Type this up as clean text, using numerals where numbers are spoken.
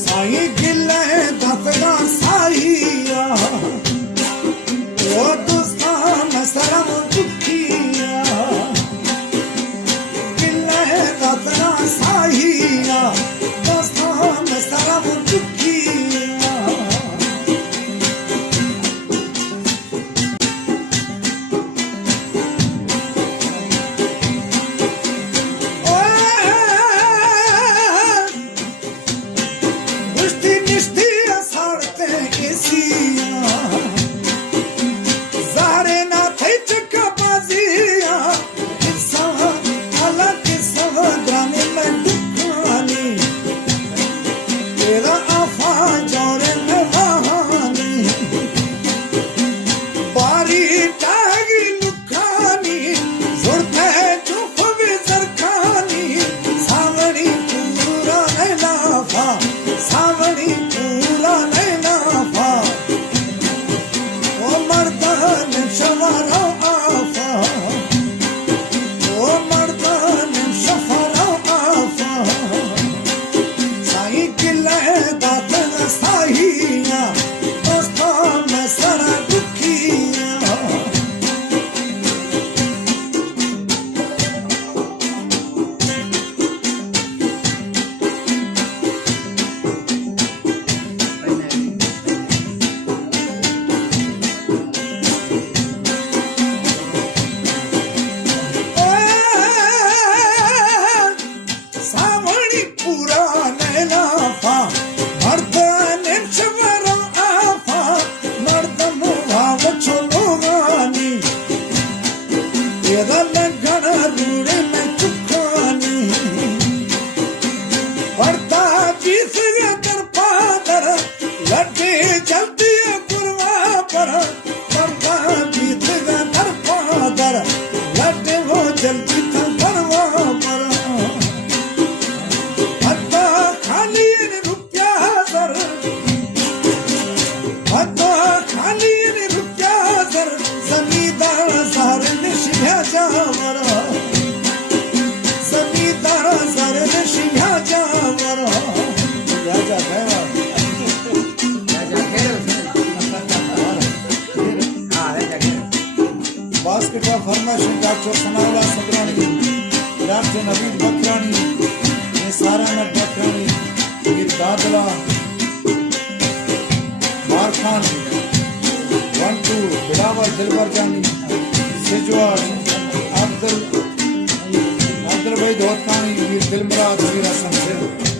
साई गिले दफगा साईया ओ दोस्ता मसरम दुखिया गिले दफगा साईया दोस्ता मसरम दुखिया फरमाइश डॉक्टर सनाउल्लाह सदरानी, डॉक्टर नवीद बकरानी, निसार अहमद बकरानी, मीर दादला, मार खान, 1 2 बिलावल दिलबर जानी, सिजवार, अब्दुल भाई धोतखानी, मीर दिलमराद, मीर हसन सिंह।